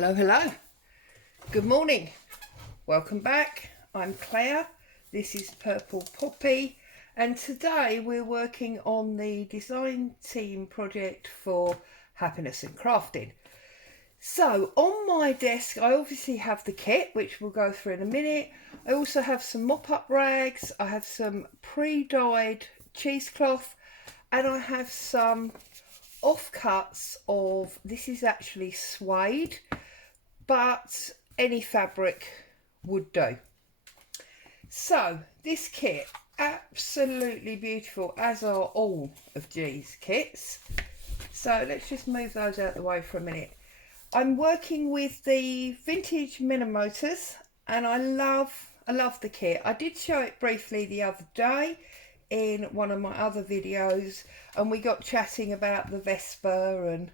Hello, hello. Good morning. Welcome back. I'm Claire. This is Purple Poppy, and today we're working on the design team project for Happiness and Crafting. So on my desk I obviously have the kit, which we'll go through in a minute. I also have some mop-up rags, I have some pre-dyed cheesecloth, and I have some offcuts of, this is actually suede, but any fabric would do. So this kit, absolutely beautiful, as are all of G's kits. So let's just move those out of the way for a minute. I'm working with the vintage Minimotors, and I love the kit. I did show it briefly the other day in one of my other videos, and we got chatting about the Vespa and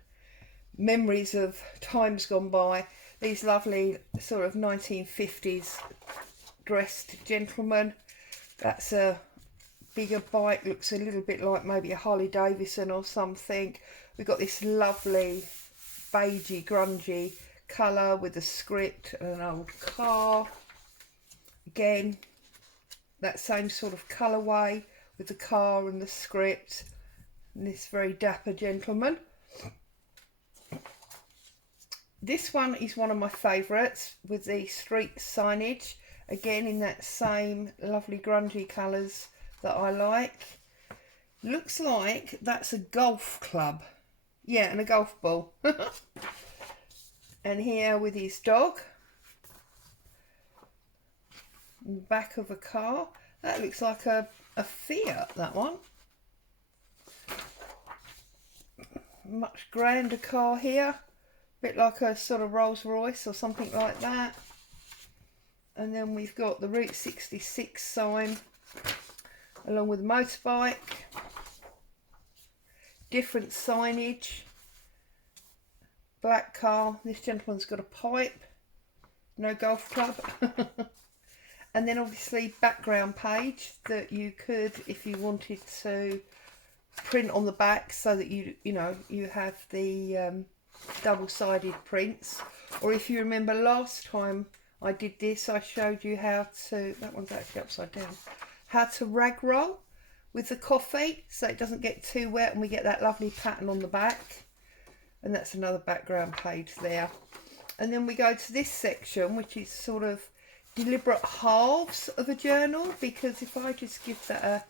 memories of times gone by. These lovely sort of 1950s dressed gentlemen. That's a bigger bike, looks a little bit like maybe a Harley Davidson or something. We've got this lovely beigey grungy colour with a script and an old car. Again, that same sort of colourway with the car and the script, and this very dapper gentleman. This one is one of my favourites, with the street signage, again in that same lovely grungy colours that I like. Looks like that's a golf club. Yeah, and a golf ball. And here with his dog. In the back of a car. That looks like a Fiat, that one. Much grander car here. Bit like a sort of Rolls Royce or something like that. And then we've got the Route 66 sign along with the motorbike. Different signage. Black car. This gentleman's got a pipe. No golf club. And then obviously background page that you could, if you wanted to, print on the back so that you have the double-sided prints. Or if you remember last time I did this, I showed you how to, that one's actually upside down, how to rag roll with the coffee so it doesn't get too wet and we get that lovely pattern on the back. And that's another background page there. And then we go to this section, which is sort of deliberate halves of a journal, because if I just give that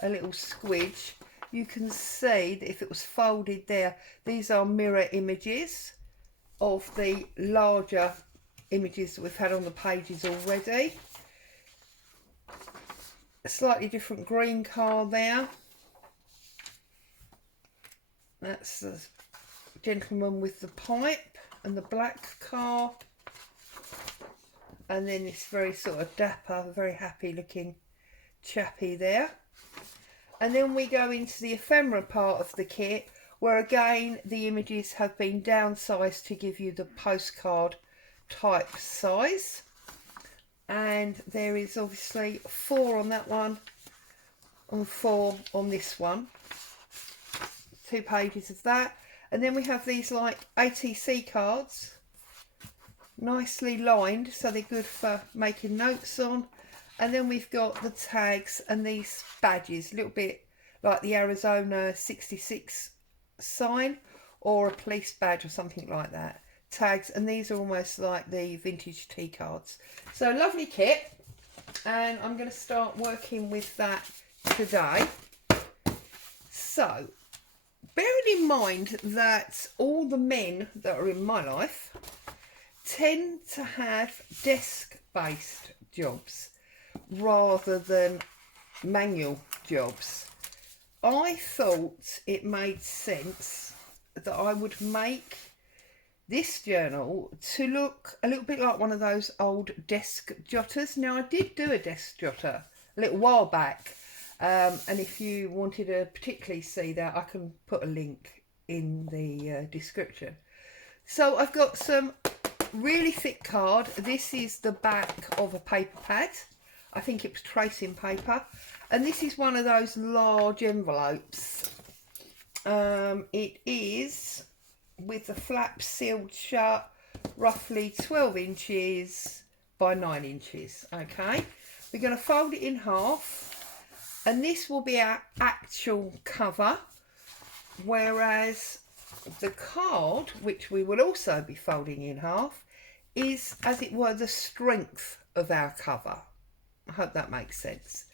a little squidge, you can see that if it was folded there, these are mirror images of the larger images that we've had on the pages already. A slightly different green car there. That's the gentleman with the pipe and the black car. And then this very sort of dapper, very happy looking chappy there. And then we go into the ephemera part of the kit, where again the images have been downsized to give you the postcard type size. And there is obviously 4 on that one and 4 on this one. 2 pages of that. And then we have these like ATC cards, nicely lined, so they're good for making notes on. And then we've got the tags and these badges, a little bit like the Arizona 66 sign or a police badge or something like that. Tags, and these are almost like the vintage tea cards. So lovely kit, and I'm going to start working with that today. So bearing in mind that all the men that are in my life tend to have desk-based jobs rather than manual jobs, I thought it made sense that I would make this journal to look a little bit like one of those old desk jotters. Now, I did do a desk jotter a little while back, and if you wanted to particularly see that, I can put a link in the description. So I've got some really thick card. This is the back of a paper pad. I think it was tracing paper, and this is one of those large envelopes. It is with the flap sealed shut roughly 12 inches by 9 inches. Okay, we're going to fold it in half, and this will be our actual cover, whereas the card, which we will also be folding in half, is, as it were, the strength of our cover. I hope that makes sense.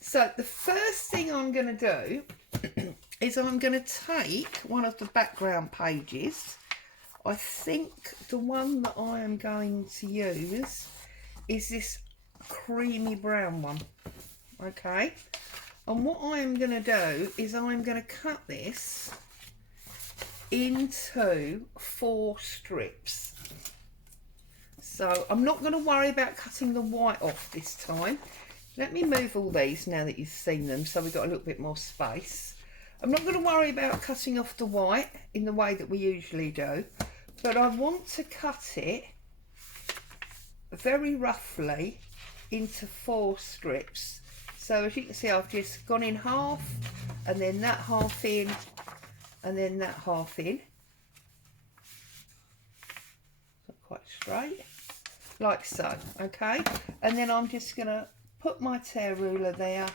So the first thing I'm going to do is I'm going to take one of the background pages. I think the one that I am going to use is this creamy brown one. Okay, and what I am going to do is I'm going to cut this into 4 strips. So I'm not going to worry about cutting the white off this time. Let me move all these now that you've seen them, so we've got a little bit more space. I'm not going to worry about cutting off the white in the way that we usually do, but I want to cut it very roughly into 4 strips. So as you can see, I've just gone in half, and then that half in, and then that half in. Not quite straight, like so. Okay, and then I'm just going to put my tear ruler there,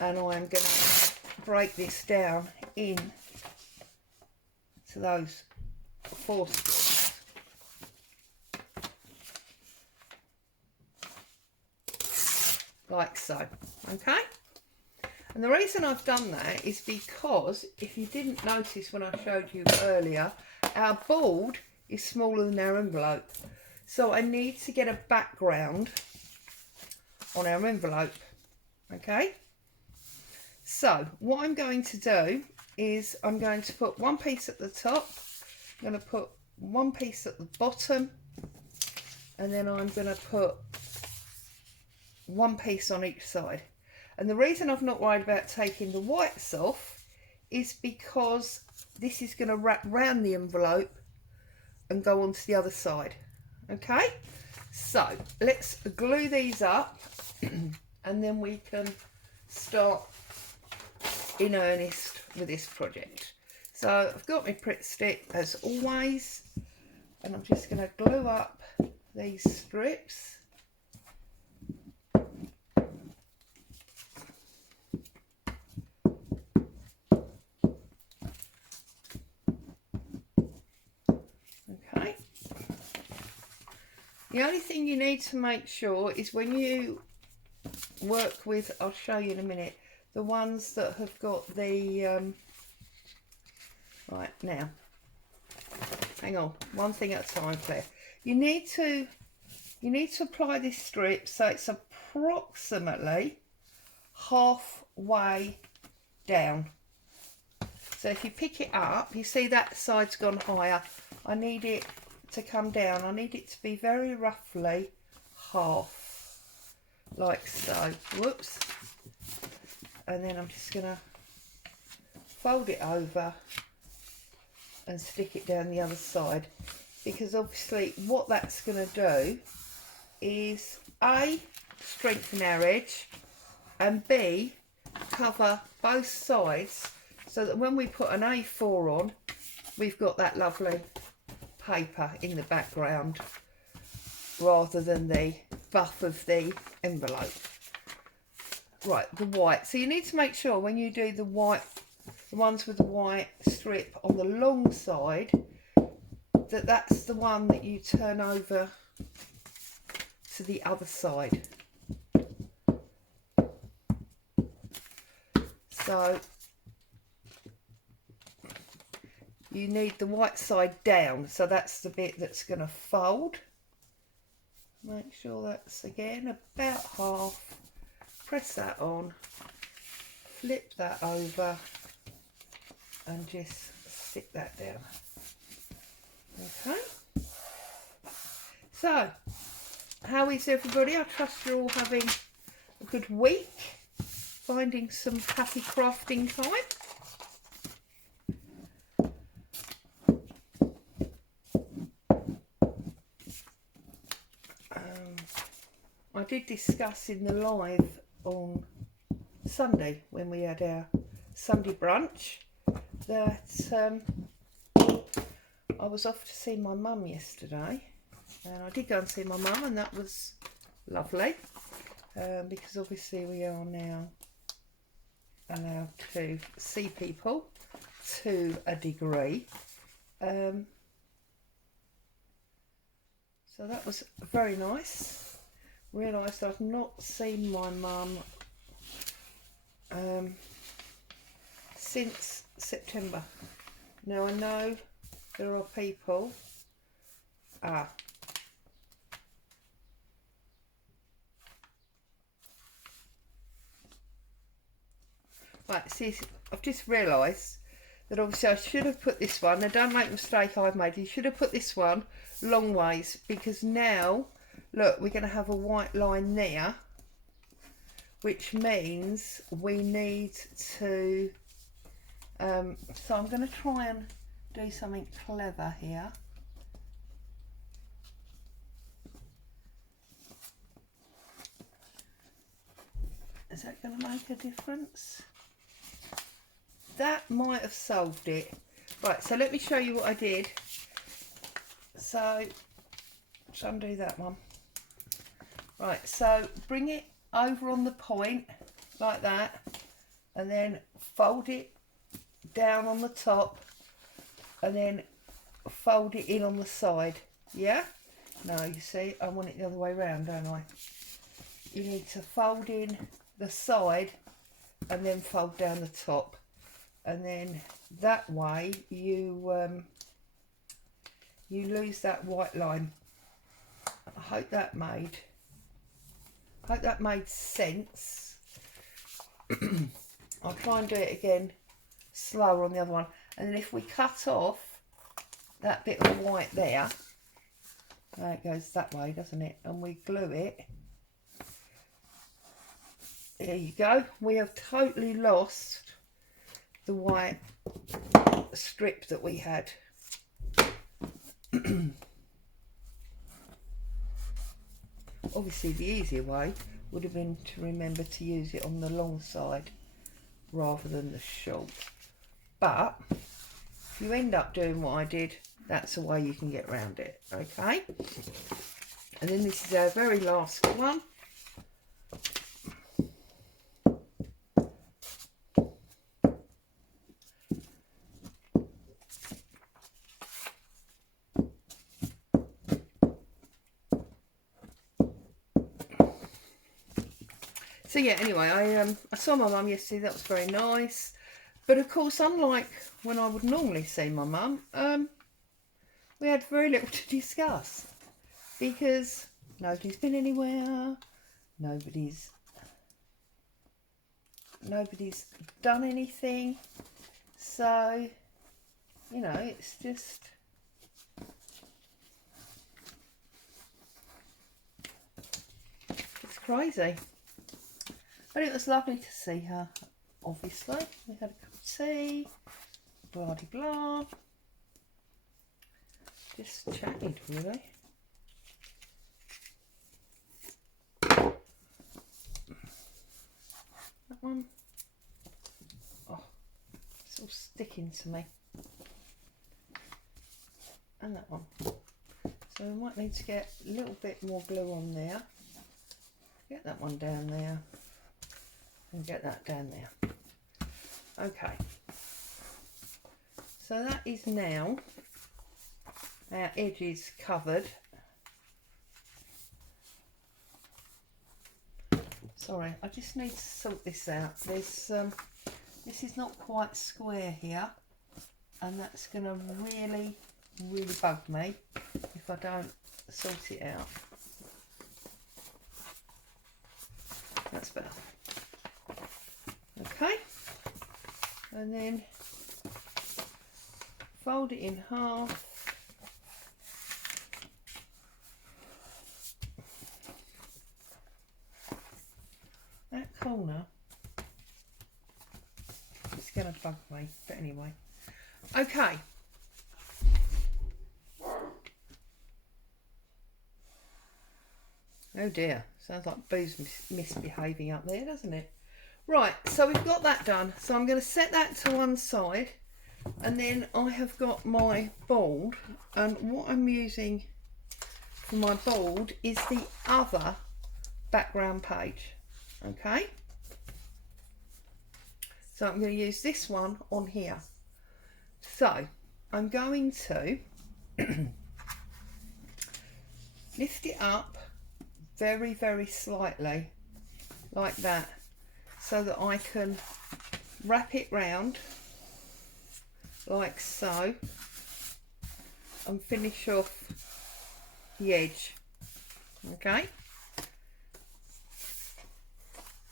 and I'm going to break this down in to those 4 strips. Like so. Okay, and the reason I've done that is because, if you didn't notice when I showed you earlier, our board is smaller than our envelope, so I need to get a background on our envelope. Okay, so what I'm going to do is I'm going to put one piece at the top, I'm going to put one piece at the bottom, and then I'm going to put one piece on each side. And the reason I've not worried about taking the whites off is because this is going to wrap round the envelope and go onto the other side. Okay, so let's glue these up and then we can start in earnest with this project. So I've got my Pritt stick as always, and I'm just going to glue up these strips. Okay. The only thing you need to make sure is when you work with, I'll show you in a minute, the ones that have got the right, now hang on, one thing at a time, Claire. You need to apply this strip so it's approximately halfway down. So if you pick it up, you see that side's gone higher. I need it to come down. I need it to be very roughly half, like so. Whoops. And then I'm just going to fold it over and stick it down the other side, because obviously what that's going to do is A, strengthen our edge, and B, cover both sides so that when we put an A4 on, we've got that lovely paper in the background rather than the buff of the envelope. Right, the white. So you need to make sure when you do the white, the ones with the white strip on the long side, that that's the one that you turn over to the other side. So you need the white side down, so that's the bit that's going to fold. Make sure that's again about half. Press that on, flip that over, and just stick that down. Okay, so how is everybody? I trust you're all having a good week, finding some happy crafting time. I did discuss in the live on Sunday when we had our Sunday brunch that I was off to see my mum yesterday, and I did go and see my mum, and that was lovely, because obviously we are now allowed to see people to a degree. So that was very nice. Realised I've not seen my mum since September. Now I know there are people right, see, I've just realised that obviously I should have put this one, now don't make the mistake I've made, you should have put this one long ways, because now, look, we're going to have a white line there, which means we need to, so I'm going to try and do something clever here. Is that going to make a difference? That might have solved it. Right, so let me show you what I did. So, let's undo that one. Right, so bring it over on the point like that, and then fold it down on the top, and then fold it in on the side. Yeah? No, you see, I want it the other way around, don't I? You need to fold in the side and then fold down the top. And then that way you lose that white line. I hope that made sense. I'll try and do it again slower on the other one. And then if we cut off that bit of white there, it goes that way, doesn't it? And we glue it. There you go. We have totally lost the white strip that we had. Obviously the easier way would have been to remember to use it on the long side rather than the short, but if you end up doing what I did, that's the way you can get around it. Okay, and then this is our very last one. So yeah, anyway, I saw my mum yesterday. That was very nice. But of course, unlike when I would normally see my mum, we had very little to discuss, because nobody's been anywhere, nobody's done anything. So, you know, it's just, it's crazy. But it was lovely to see her, obviously. We had a cup of tea, blah de blah. Just chatting, really. That one. Oh, it's all sticking to me. And that one. So we might need to get a little bit more glue on there. Get that one down there. And get that down there. Okay, so that is now our edges covered. Sorry, I just need to sort this out. There's this is not quite square here, and that's going to really bug me if I don't sort it out. That's better. Okay, and then fold it in half. That corner is going to bug me, but anyway. Okay. Oh dear, sounds like Boo's misbehaving up there, doesn't it? Right, so we've got that done. So I'm going to set that to one side. And then I have got my board, and what I'm using for my board is the other background page. Okay, so I'm going to use this one on here. So I'm going to lift it up very, very slightly like that, so that I can wrap it round like so and finish off the edge. Okay,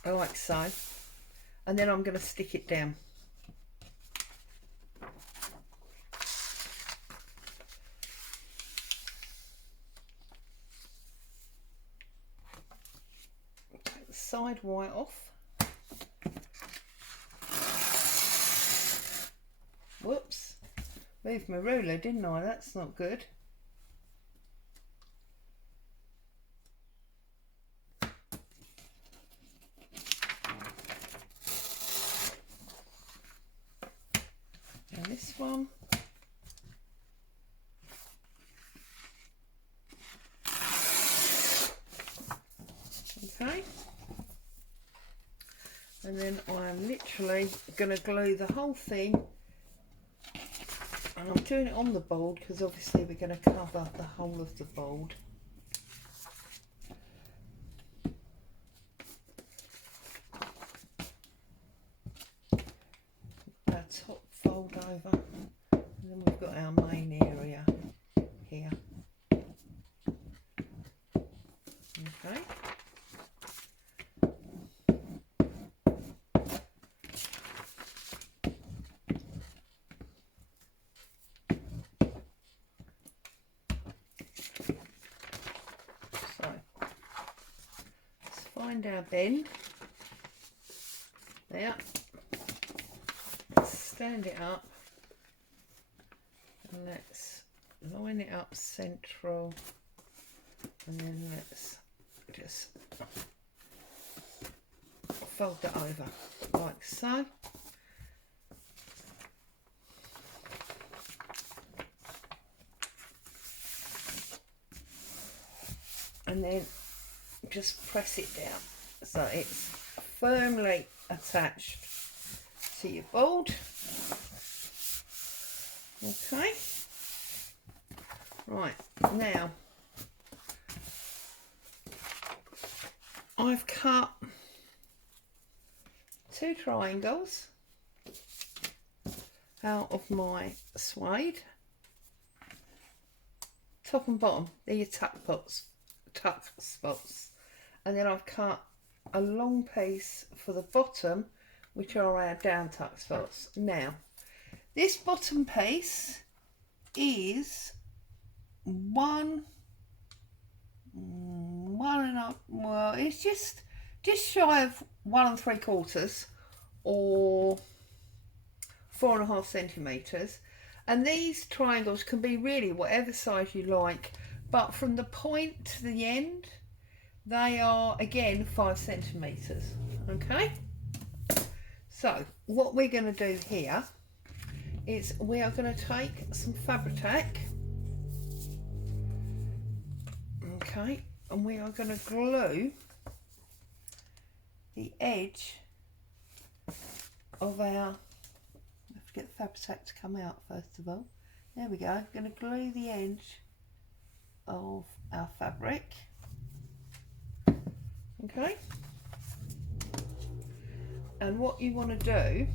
like so, and then I'm going to stick it down. Take the side white off. Whoops, moved my ruler, didn't I? That's not good. And this one. Okay. And then I'm literally going to glue the whole thing. And I'm doing it on the board because obviously we're going to cover the whole of the board. Our top fold over, and then we've got our main area here. Okay. So let's find our bend. There. Let's stand it up and let's line it up central, and then let's just fold that over like so. And then just press it down so it's firmly attached to your board. Okay, right, now I've cut 2 triangles out of my suede. Top and bottom, they're your tuck spots. And then I've cut a long piece for the bottom, which are our down tuck spots. Now, this bottom piece is it's just shy of 1 3/4 or 4.5 centimeters, and these triangles can be really whatever size you like, but from the point to the end they are again 5 centimeters. Okay, so what we're going to do here is we are going to take some Fabri-Tac, okay, and we are going to glue the edge of our, I have to get the Fabri-Tac to come out first of all. There we go. I'm going to glue the edge of our fabric. Okay, and what you want to do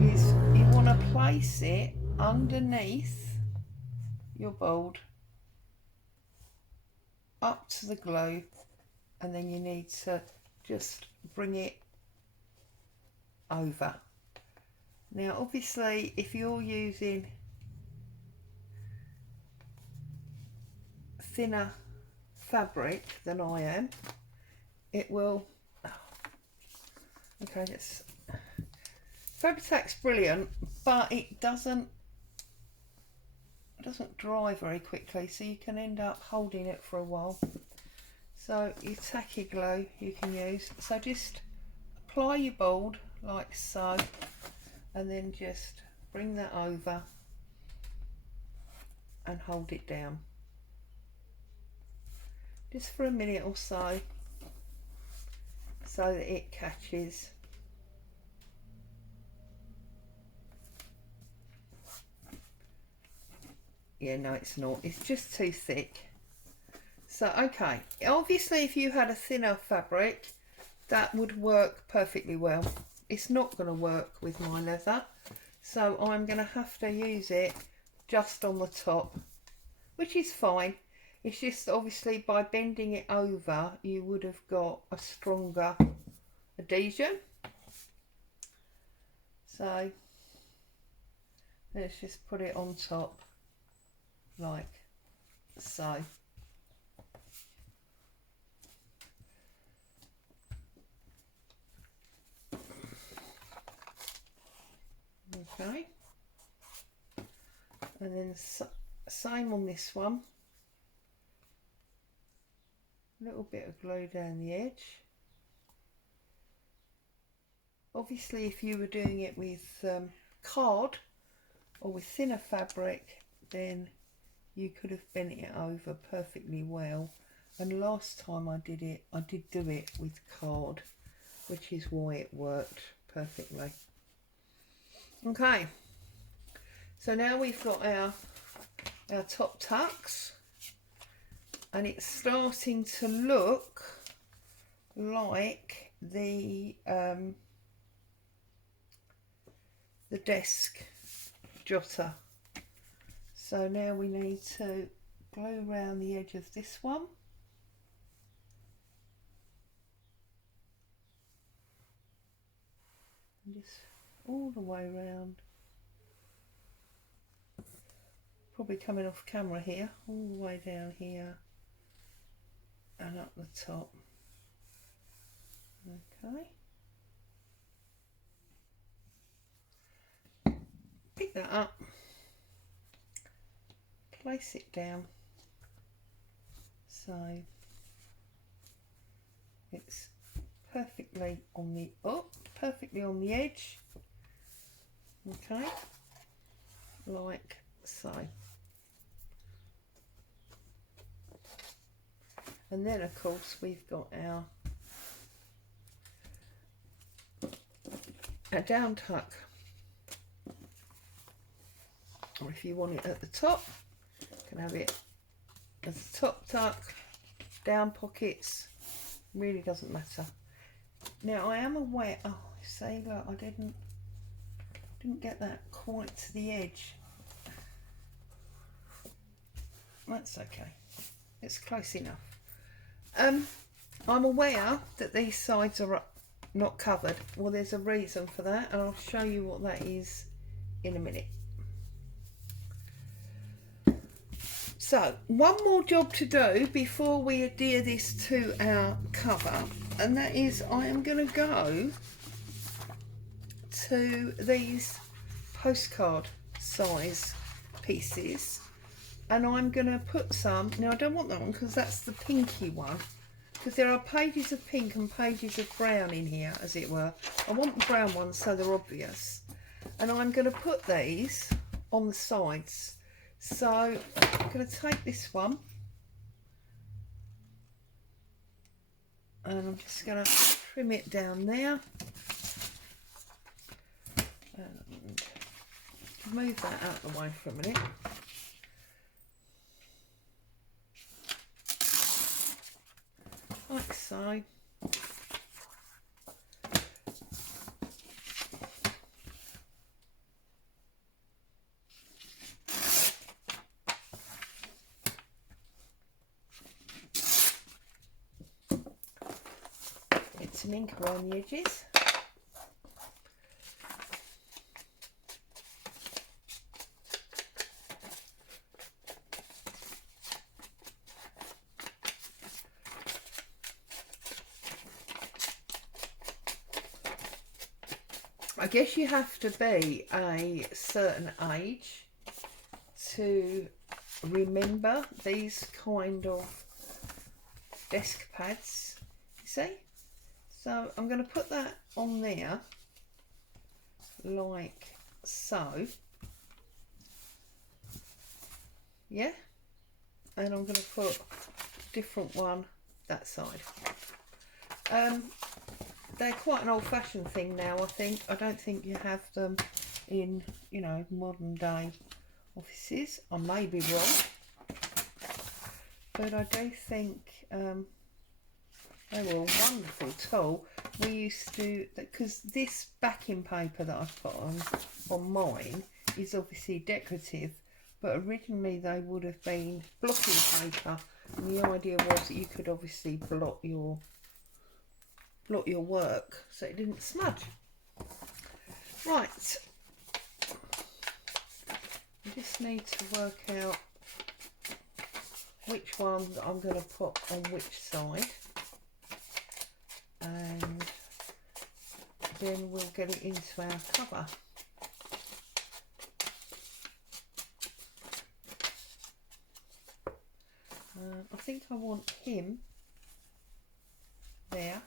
is you want to place it underneath your board up to the glue, and then you need to just bring it over. Now obviously if you're using thinner fabric than I am, it will, okay, let's, Fabri-Tac's brilliant, but it doesn't dry very quickly, so you can end up holding it for a while. So your tacky glue you can use, so just apply your board like so, and then just bring that over and hold it down just for a minute or so that it catches. Yeah, no, it's not, it's just too thick. So okay, obviously if you had a thinner fabric that would work perfectly well. It's not going to work with my leather, so I'm going to have to use it just on the top, which is fine. It's just obviously by bending it over you would have got a stronger adhesion. So let's just put it on top like so. Okay, and then same on this one. A little bit of glue down the edge. Obviously if you were doing it with card or with thinner fabric, then you could have bent it over perfectly well. And last time I did it, I did do it with card, which is why it worked perfectly. Okay, so now we've got our top tucks, and it's starting to look like the desk jotter. So now we need to glue around the edge of this one. And just all the way around. Probably coming off camera here, all the way down here and up the top. Okay. Pick that up, place it down so it's perfectly on the perfectly on the edge. Okay, like so. And then of course we've got our down tuck, or if you want it at the top, you can have it as a top tuck, down pockets, really doesn't matter. Now I am aware, oh say look, I didn't get that quite to the edge. That's okay, it's close enough. I'm aware that these sides are not covered. Well, there's a reason for that, and I'll show you what that is in a minute. So one more job to do before we adhere this to our cover, and that is I am going to go to these postcard size pieces, and I'm going to put some, now I don't want that one because that's the pinky one, because there are pages of pink and pages of brown in here, as it were. I want the brown ones so they're obvious, and I'm going to put these on the sides. So I'm going to take this one and I'm just going to trim it down there and move that out of the way for a minute. Like so. Get some ink around the edges. I guess you have to be a certain age to remember these kind of desk pads, you see? So I'm going to put that on there like so. Yeah, and I'm going to put a different one that side. They're quite an old-fashioned thing now, I think. I don't think you have them in, you know, modern day offices. I may be wrong, but I do think they were a wonderful tool. We used to, because this backing paper that I've put on mine is obviously decorative, but originally they would have been blotting paper, and the idea was that you could obviously blot your work so it didn't smudge. Right, I just need to work out which one that I'm going to put on which side, and then we'll get it into our cover. I think I want him there,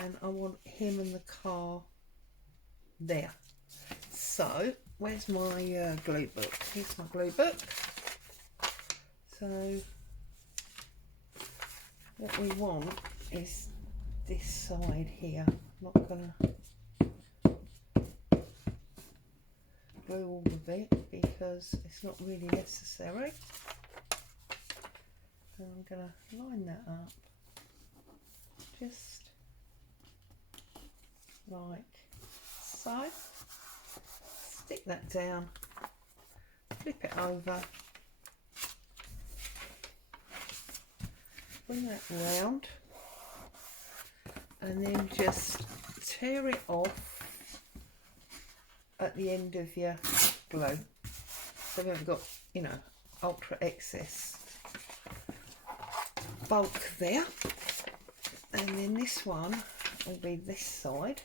and I want him and the car there. So where's my glue book? Here's my glue book. So what we want is this side here. I'm not gonna glue all of it because it's not really necessary. So I'm gonna line that up just like so. Stick that down, flip it over, bring that round, and then just tear it off at the end of your glue, so we haven't got, you know, ultra excess bulk there. And then this one will be this side.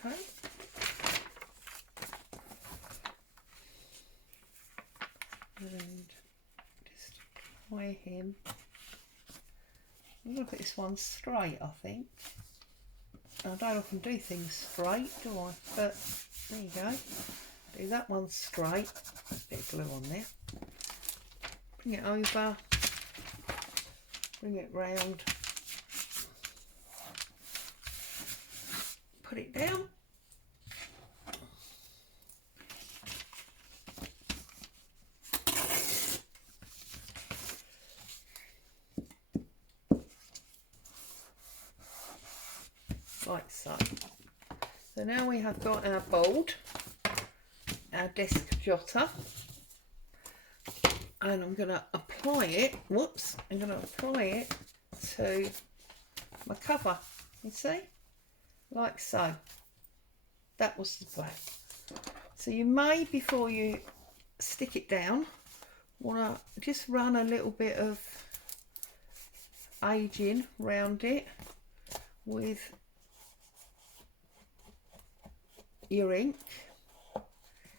Okay. And just apply him. I'm going to put this one straight, I think. I don't often do things straight, do I? But there you go. Do that one straight. A bit of glue on there. Bring it over. Bring it round. Put it down. Like so. So now we have got our board, our desk jotter, and I'm going to apply it, whoops, I'm going to apply it to my cover, you see, like so. That was the plan. So you may, before you stick it down, want to just run a little bit of aging round it with your ink.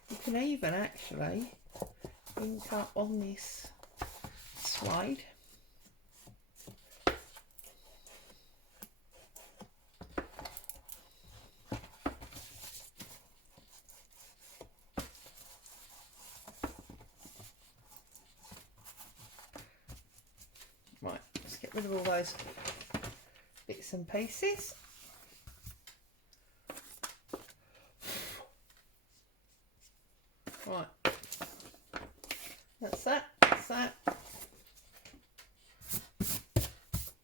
You can even actually ink up on this suede. Right, let's get rid of all those bits and pieces. Right, that's that, that's that.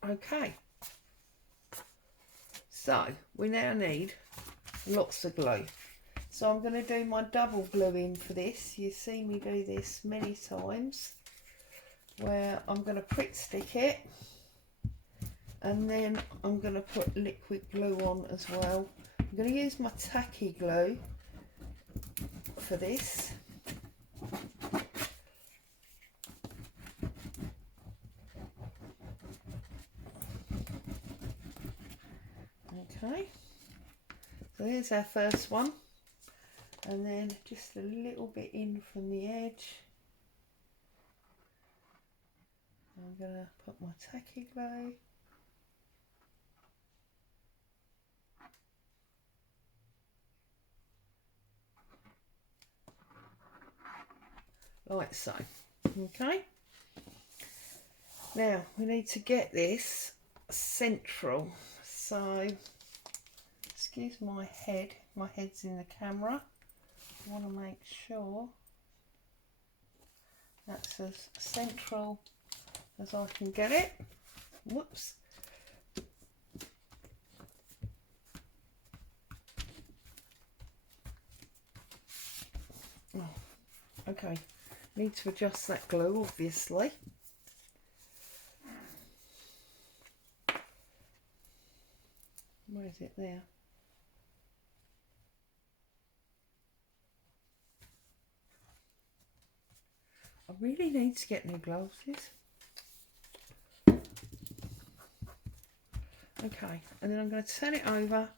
Okay, so we now need lots of glue. So I'm going to do my double gluing for this. You've seen me do this many times, where I'm going to prick stick it, and then I'm going to put liquid glue on as well. I'm going to use my tacky glue for this. Okay, so here's our first one, and then just a little bit in from the edge, I'm going to put my tacky glue. Like so. Okay. Now we need to get this central. So, excuse my head. My head's in the camera. I want to make sure that's as central as I can get it. Whoops. Oh, okay. Need to adjust that glue, obviously. Where is it there? I really need to get new glasses. Okay, and then I'm going to turn it over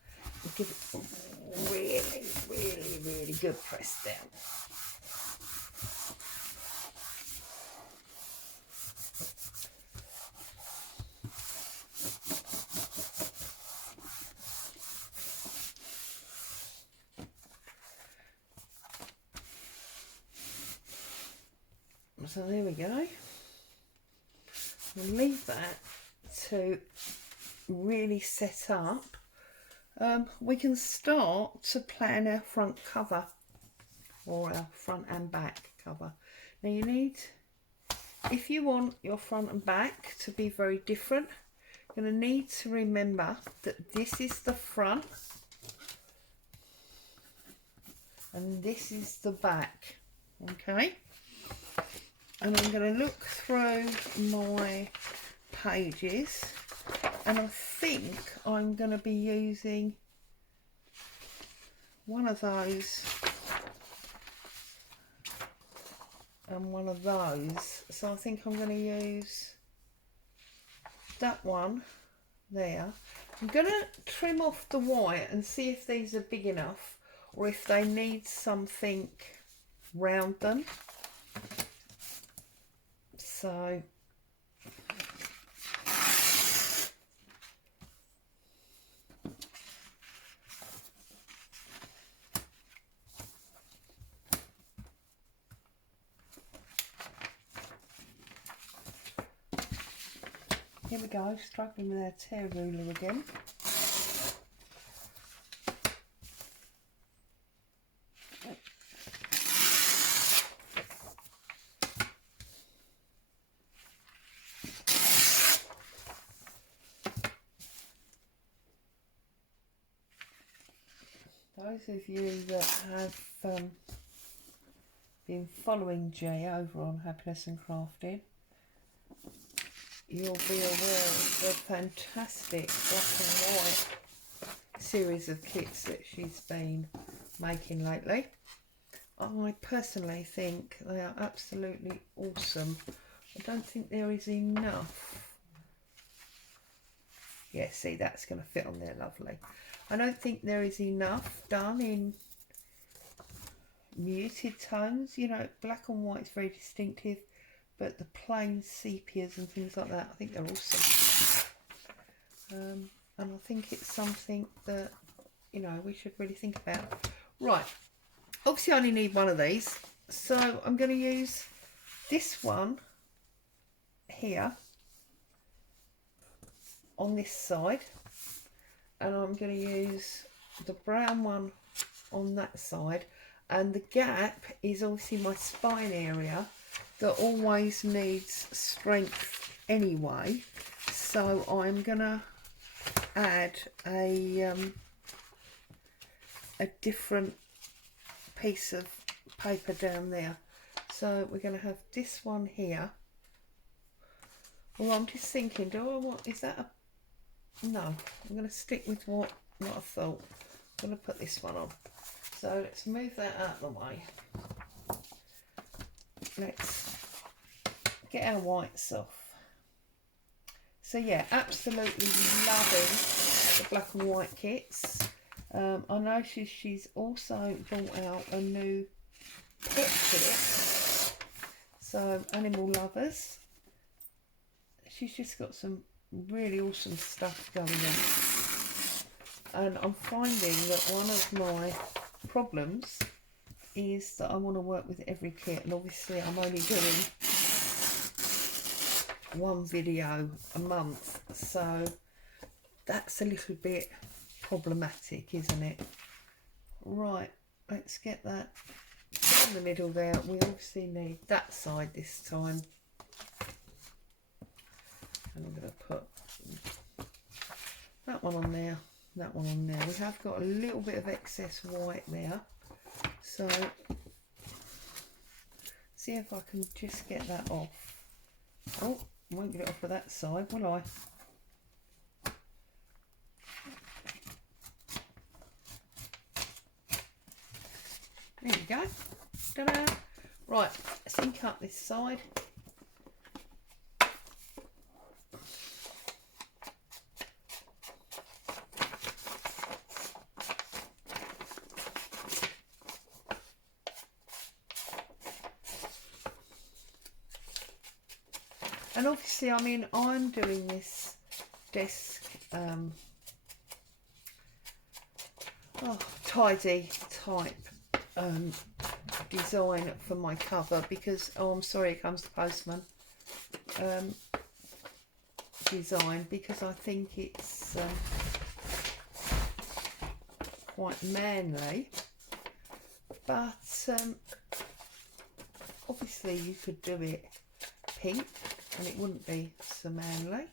and give it a really good press down. So there we go. We'll leave that to really set up. We can start to plan our front cover, or our front and back cover. Now you need, if you want your front and back to be very different, you're going to need to remember that this is the front and this is the back. Okay, and I'm going to look through my pages, and I think I'm going to be using one of those and one of those. So I think I'm going to use that one there. I'm going to trim off the white and see if these are big enough or if they need something round them. So here we go, struggling with our tear ruler again. Those of you that have been following Jay over on Happiness and Crafting, you'll be aware of the fantastic black and white series of kits that she's been making lately. I personally think they are absolutely awesome. I don't think there is enough. Yeah, see, that's going to fit on there lovely. I don't think there is enough done in muted tones. You know, black and white is very distinctive, but the plain sepias and things like that, I think they're awesome. And I think it's something that, you know, we should really think about. Right, obviously I only need one of these, so I'm going to use this one here on this side, and I'm going to use the brown one on that side, and the gap is obviously my spine area that always needs strength anyway, so I'm gonna add a different piece of paper down there. So we're going to have this one here. Well, I'm just thinking, do I want, is that a, no, I'm going to stick with what I thought. I'm going to put this one on. So let's move that out of the way. Let's get our whites off. So yeah, absolutely loving the black and white kits. I noticed she's also brought out a new pet kit. So animal lovers, she's just got some really awesome stuff going on. And I'm finding that one of my problems is that I want to work with every kit, and obviously I'm only doing one video a month, so that's a little bit problematic, isn't it? Right, let's get that in the middle there. We obviously need that side this time, and I'm going to put that one on there, that one on there. We have got a little bit of excess white there, so see if I can just get that off. Oh, I won't get it off of that side, will I? There you go. Ta-da! Right, let's ink up this side. And obviously, I mean, I'm doing this desk tidy type design for my cover because, oh, I'm sorry, it comes to postman design, because I think it's quite manly, but obviously you could do it pink and it wouldn't be so manly,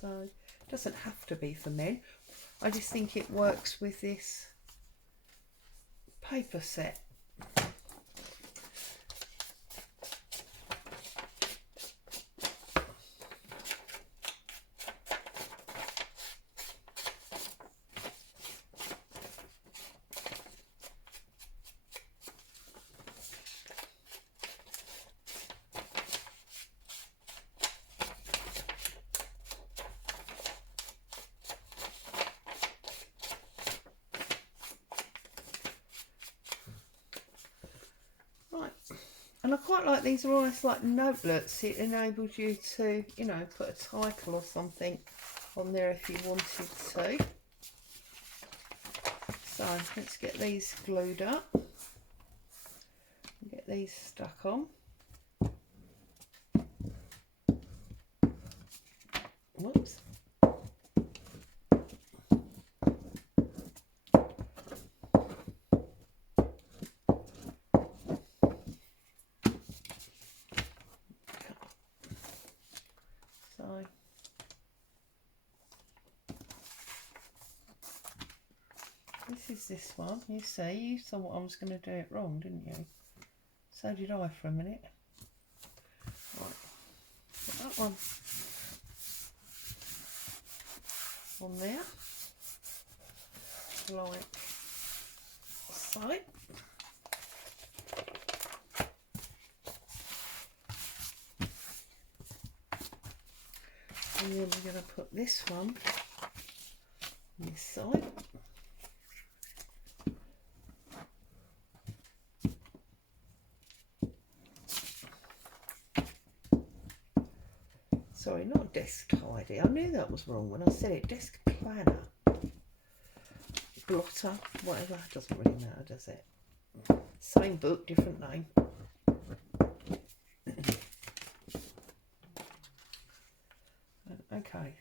so it doesn't have to be for men. I just think it works with this paper set. And I quite like these are almost like notelets. It enables you to, you know, put a title or something on there if you wanted to. So let's get these glued up. Get these stuck on. Whoops. This is this one. You see, you thought I was going to do it wrong, didn't you? So did I for a minute. Right, put that one on there, like so. And then we're going to put this one on this side. Sorry, not desk tidy. I knew that was wrong when I said it. Desk planner. Blotter, whatever. Doesn't really matter, does it? Same book, different name. Okay.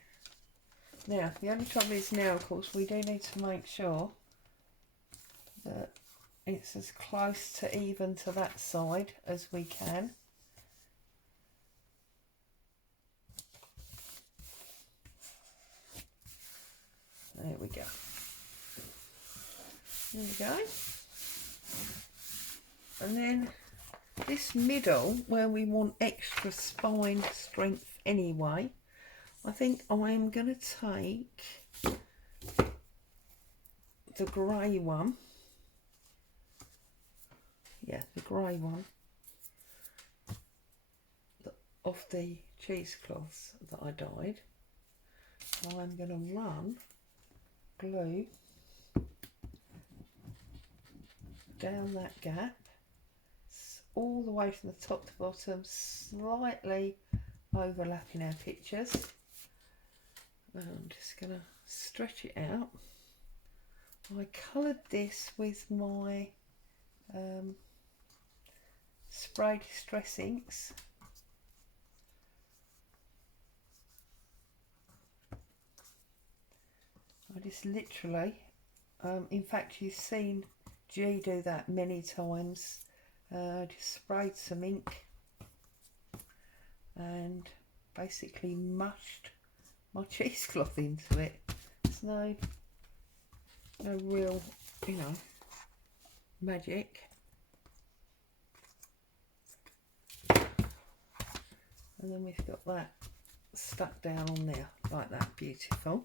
Now, the only trouble is now, of course, we do need to make sure that it's as close to even to that side as we can. There we go. There we go. And then this middle, where we want extra spine strength anyway, I think I'm going to take the grey one. Yeah, the grey one of the cheesecloths that I dyed. I'm going to run glue down that gap all the way from the top to bottom, slightly overlapping our pictures. I'm just going to stretch it out. I coloured this with my spray distress inks. I just literally, in fact you've seen G do that many times, just sprayed some ink and basically mushed my cheesecloth into it. There's no real, you know, magic. And then we've got that stuck down on there like that, beautiful.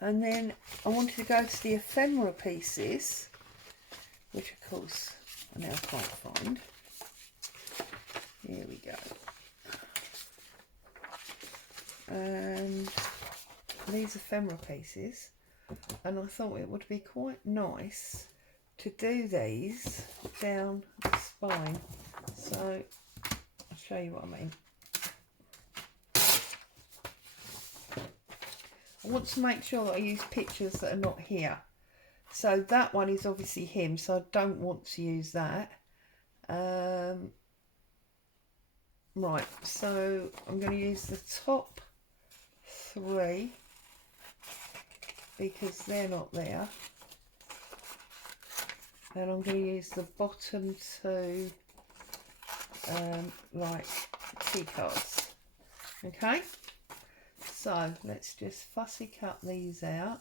And then I wanted to go to the ephemera pieces, which of course I now can't find. Here we go. And these ephemera pieces, and I thought it would be quite nice to do these down the spine. So I'll show you what I mean. I want to make sure that I use pictures that are not here. So that one is obviously him, so I don't want to use that. Right, so I'm going to use the top 3 because they're not there. And I'm going to use the bottom 2 like key cards. Okay, so let's just fussy cut these out.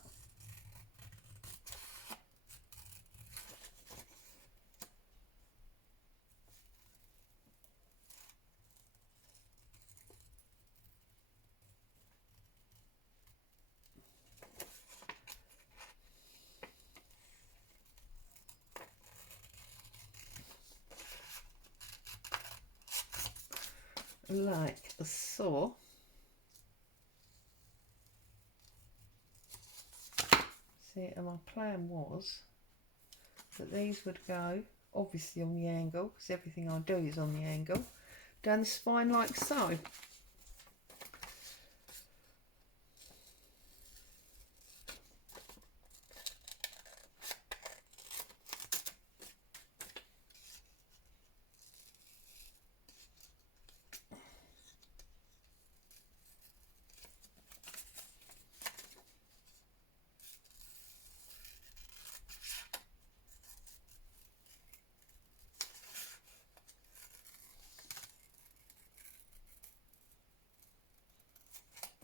Like a saw. See, and my plan was that these would go obviously on the angle, because everything I do is on the angle, down the spine like so.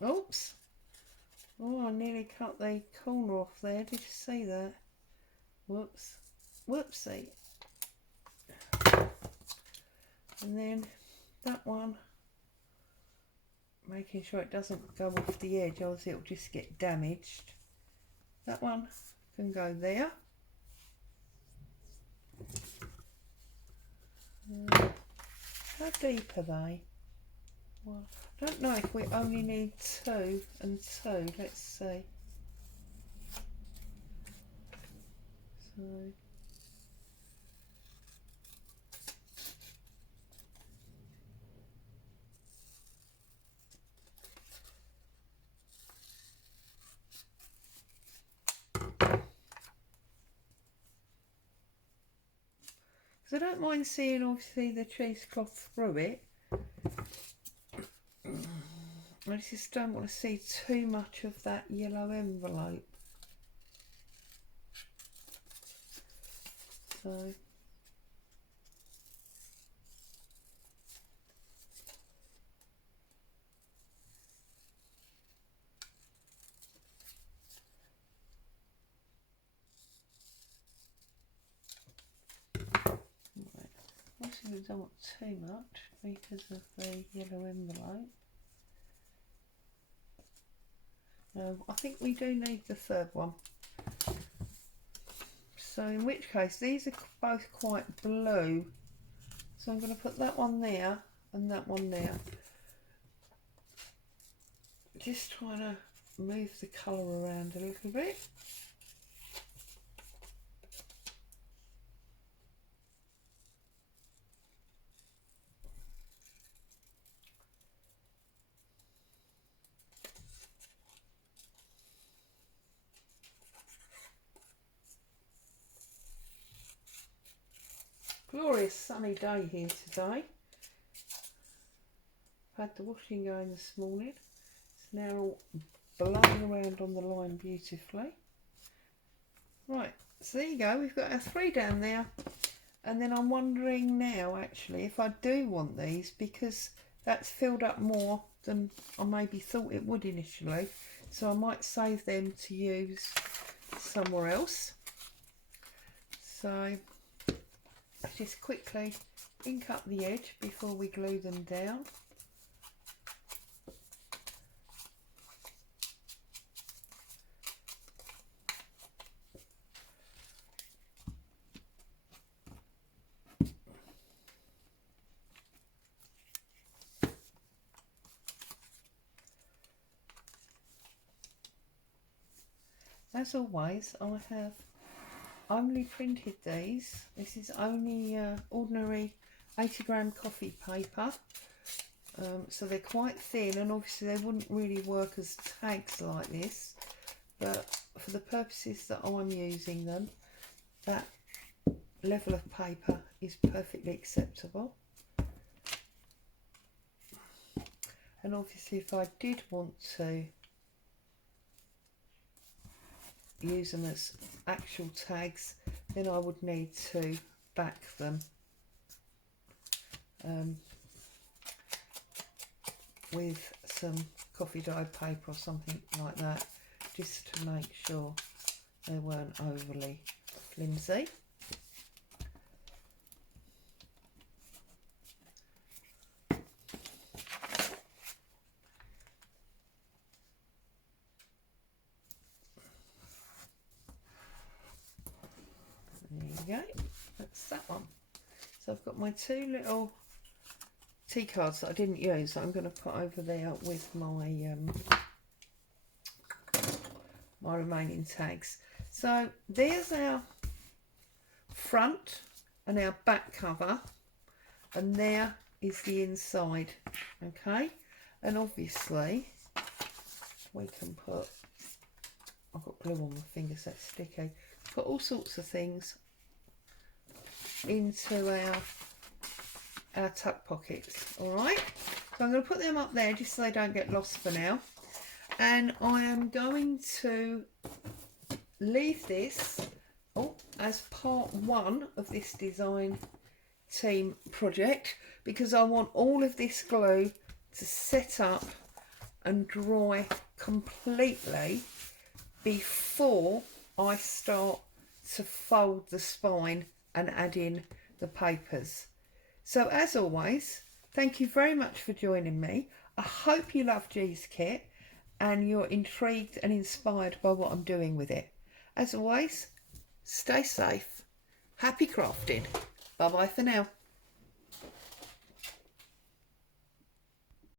Oops. Oh, I nearly cut the corner off there. Did you see that? Whoops. Whoopsie. And then that one, making sure it doesn't go off the edge, else it'll just get damaged. That one can go there. How deep are they? Well, I don't know if we only need 2 and 2. Let's see. So I don't mind seeing obviously the cheesecloth through it. I just don't want to see too much of that yellow envelope. So obviously we don't want too much because of the yellow envelope. No, I think we do need the 3rd one. So in which case these are both quite blue. So I'm going to put that one there and that one there. Just trying to move the colour around a little bit. Glorious sunny day here today. Had the washing going this morning. It's now all blowing around on the line beautifully. Right, so there you go. We've got our 3 down there. And then I'm wondering now actually if I do want these, because that's filled up more than I maybe thought it would initially. So I might save them to use somewhere else. So let's just quickly ink up the edge before we glue them down. As always, I have only printed these. This is only ordinary 80-gram coffee paper, so they're quite thin, and obviously they wouldn't really work as tags like this, but for the purposes that I'm using them, that level of paper is perfectly acceptable. And obviously if I did want to use them as actual tags, then I would need to back them with some coffee dyed paper or something like that, just to make sure they weren't overly flimsy. There you go, that's that one. So I've got my 2 little tea cards that I didn't use that I'm going to put over there with my my remaining tags. So there's our front and our back cover, and there is the inside. Okay, and obviously we can put, I've got glue on my fingers, that's sticky, put all sorts of things into our tuck pockets. All right, so I'm going to put them up there just so they don't get lost for now, and I am going to leave this as part 1 of this design team project, because I want all of this glue to set up and dry completely before I start to fold the spine and add in the papers. So as always, thank you very much for joining me. I hope you love G's kit and you're intrigued and inspired by what I'm doing with it. As always, stay safe, happy crafting. Bye bye for now.